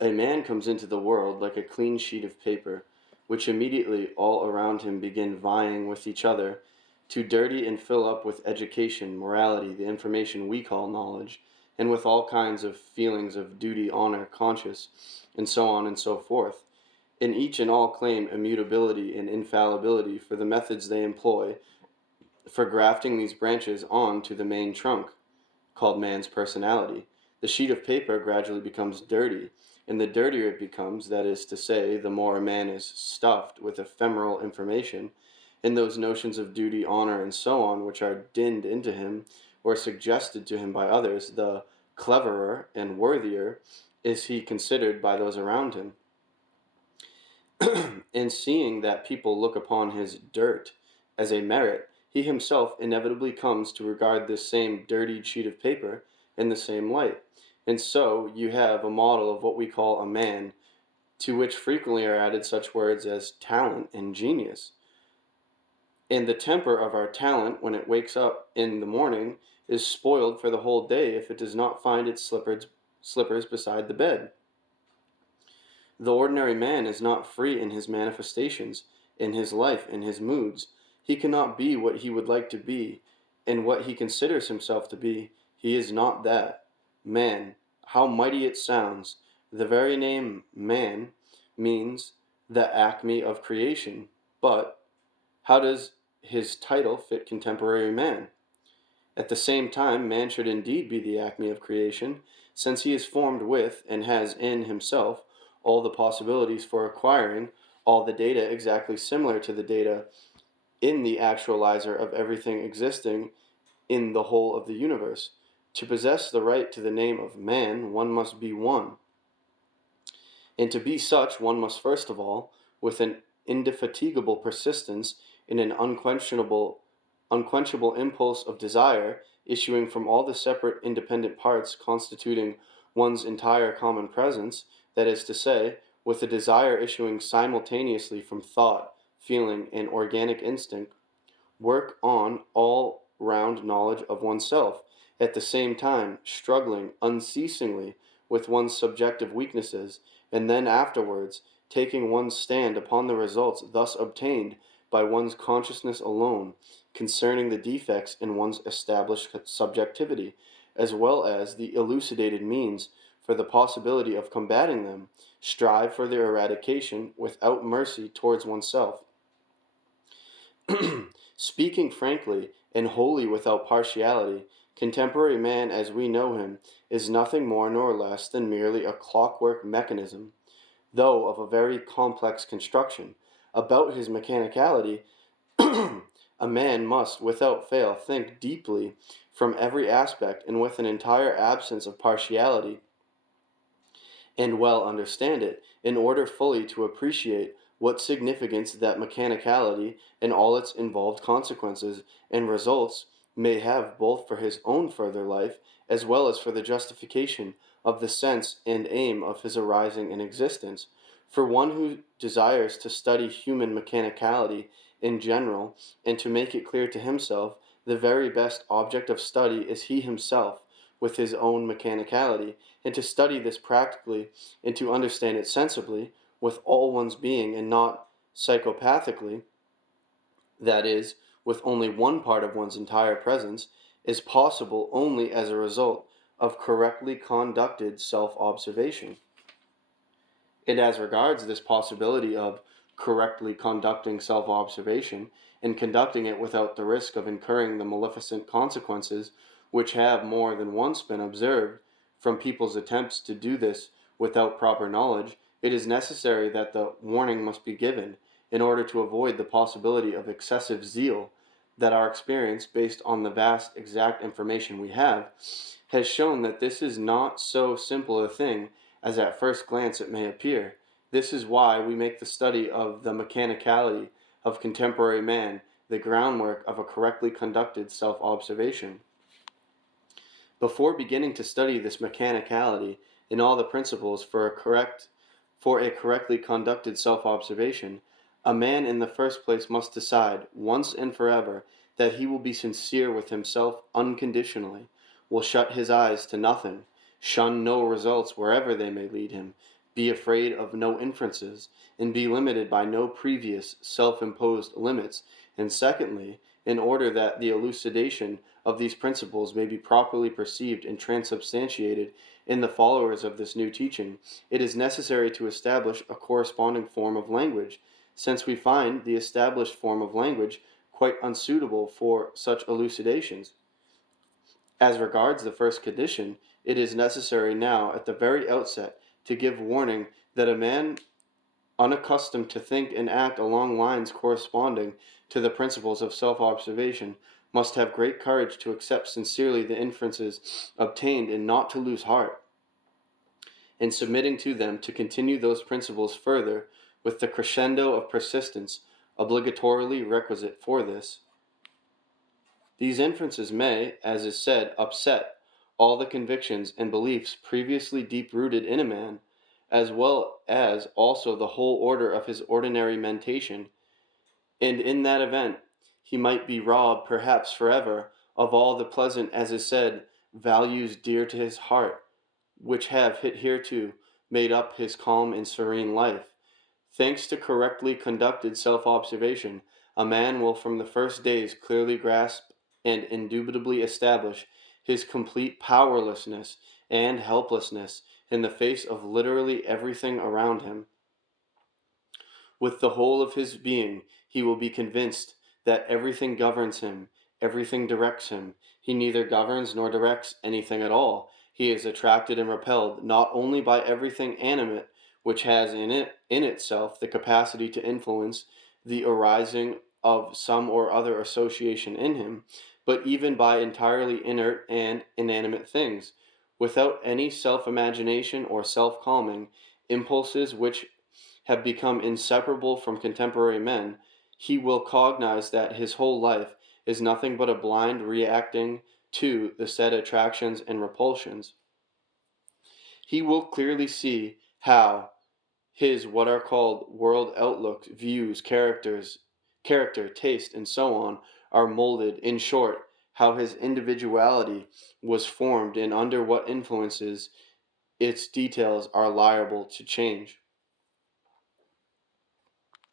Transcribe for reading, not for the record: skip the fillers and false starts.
A man comes into the world like a clean sheet of paper, which immediately all around him begin vying with each other to dirty and fill up with education, morality, the information we call knowledge, and with all kinds of feelings of duty, honor, conscience, and so on and so forth. And each and all claim immutability and infallibility for the methods they employ for grafting these branches on to the main trunk, called man's personality. The sheet of paper gradually becomes dirty, and the dirtier it becomes, that is to say, the more a man is stuffed with ephemeral information, and those notions of duty, honor, and so on, which are dinned into him or suggested to him by others, the cleverer and worthier is he considered by those around him. And seeing that people look upon his dirt as a merit, he himself inevitably comes to regard this same dirtied sheet of paper in the same light. And so you have a model of what we call a man, to which frequently are added such words as talent and genius. And the temper of our talent, when it wakes up in the morning, is spoiled for the whole day if it does not find its slippers beside the bed. The ordinary man is not free in his manifestations, in his life, in his moods. He cannot be what he would like to be, and what he considers himself to be. He is not that. Man, how mighty it sounds! The very name man means the acme of creation. But how does his title fit contemporary man? At the same time, man should indeed be the acme of creation, since he is formed with and has in himself all the possibilities for acquiring all the data exactly similar to the data in the actualizer of everything existing in the whole of the universe. To possess the right to the name of man, one must be one. And to be such, one must first of all, with an indefatigable persistence in an unquenchable impulse of desire issuing from all the separate independent parts constituting one's entire common presence, that is to say, with a desire issuing simultaneously from thought, feeling, and organic instinct, work on all round knowledge of oneself, at the same time struggling unceasingly with one's subjective weaknesses, and then afterwards taking one's stand upon the results thus obtained by one's consciousness alone concerning the defects in one's established subjectivity, as well as the elucidated means for the possibility of combating them, strive for their eradication without mercy towards oneself. Speaking frankly and wholly without partiality, contemporary man as we know him is nothing more nor less than merely a clockwork mechanism, though of a very complex construction. About his mechanicality, a man must without fail think deeply from every aspect and with an entire absence of partiality, and well understand it, in order fully to appreciate what significance that mechanicality and all its involved consequences and results may have both for his own further life as well as for the justification of the sense and aim of his arising in existence. For one who desires to study human mechanicality in general and to make it clear to himself, the very best object of study is he himself with his own mechanicality, and to study this practically and to understand it sensibly with all one's being and not psychopathically, that is, with only one part of one's entire presence, is possible only as a result of correctly conducted self-observation. And as regards this possibility of correctly conducting self-observation and conducting it without the risk of incurring the maleficent consequences which have more than once been observed from people's attempts to do this without proper knowledge, it is necessary that the warning must be given in order to avoid the possibility of excessive zeal that our experience, based on the vast exact information we have, has shown that this is not so simple a thing as at first glance it may appear. This is why we make the study of the mechanicality of contemporary man the groundwork of a correctly conducted self-observation. Before beginning to study this mechanicality and all the principles for a correctly conducted self-observation, a man in the first place must decide, once and forever, that he will be sincere with himself unconditionally, will shut his eyes to nothing, shun no results wherever they may lead him, be afraid of no inferences, and be limited by no previous self-imposed limits. And secondly, in order that the elucidation of these principles may be properly perceived and transubstantiated in the followers of this new teaching, it is necessary to establish a corresponding form of language, since we find the established form of language quite unsuitable for such elucidations. As regards the first condition, it is necessary now, at the very outset, to give warning that a man unaccustomed to think and act along lines corresponding to the principles of self-observation must have great courage to accept sincerely the inferences obtained and not to lose heart, in submitting to them, to continue those principles further with the crescendo of persistence obligatorily requisite for this. These inferences may, as is said, upset all the convictions and beliefs previously deep-rooted in a man, as well as also the whole order of his ordinary mentation, and in that event he might be robbed, perhaps forever, of all the pleasant, as is said, values dear to his heart, which have hitherto made up his calm and serene life. Thanks to correctly conducted self-observation, a man will from the first days clearly grasp and indubitably establish his complete powerlessness and helplessness in the face of literally everything around him. With the whole of his being, he will be convinced that everything governs him, everything directs him. He neither governs nor directs anything at all. He is attracted and repelled not only by everything animate, which has in itself the capacity to influence the arising of some or other association in him, but even by entirely inert and inanimate things, without any self-imagination or self-calming impulses which have become inseparable from contemporary men. He will cognize that his whole life is nothing but a blind reacting to the said attractions and repulsions. He will clearly see how his what are called world outlook, views, character, taste, and so on are molded. In short, how his individuality was formed and under what influences its details are liable to change.